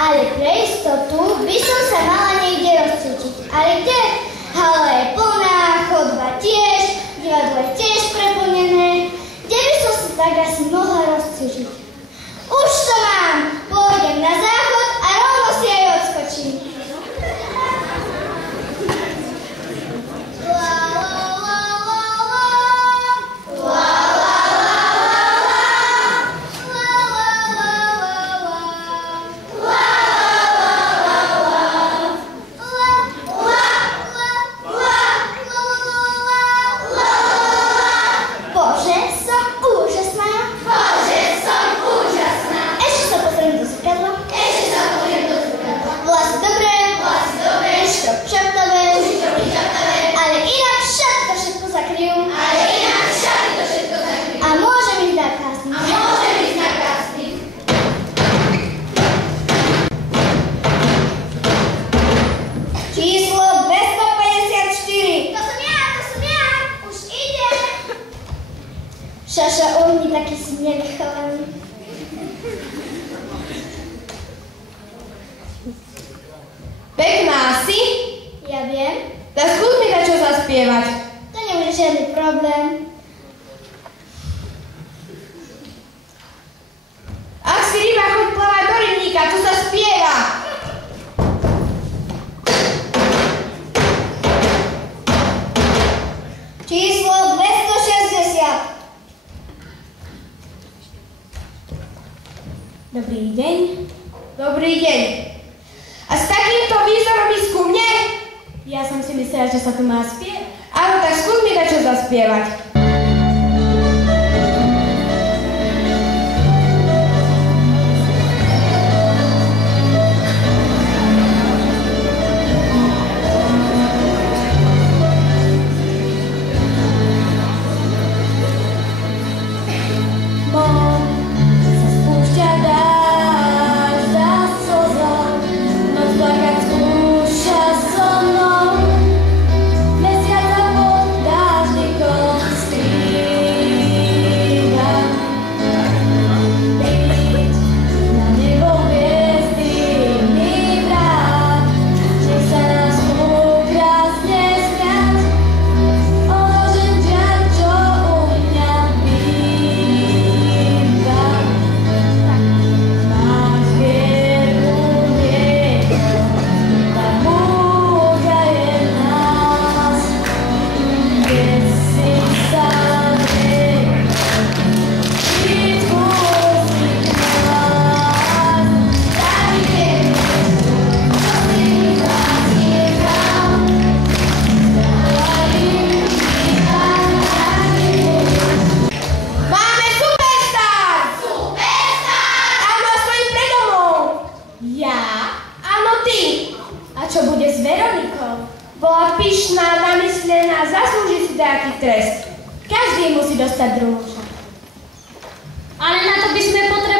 Ale pre istotu by som sa mala niekde rozcvičiť. Ale kde? Hala je plná, chodba tiež, divadlo je tiež preplnené. Kde by som sa tak asi mohla rozcvičiť? Už to mám! Pôjdem na záchod a rovno si aj odskočím. Šaša, umni, taký si nevychovaný. Pekná si? Ja viem. Tak skús mi dať čo zaspievať. To nebude žiadny problém. Ak si ryba, choď plávať do rybníka, tu sa spieva. Číslo 260. Dobrý deň. Dobrý deň. A s takýmto výzorom ísť ku mne? Ja som si myslela, že sa tu má spievať. Áno, tak skús mi dať čo zaspievať. Čo bude s Veronikou? Bola pyšná, namyslená, zaslúži si nejaký trest. Každý musí dostať druhú šancu. Ale na to by sme potrebovali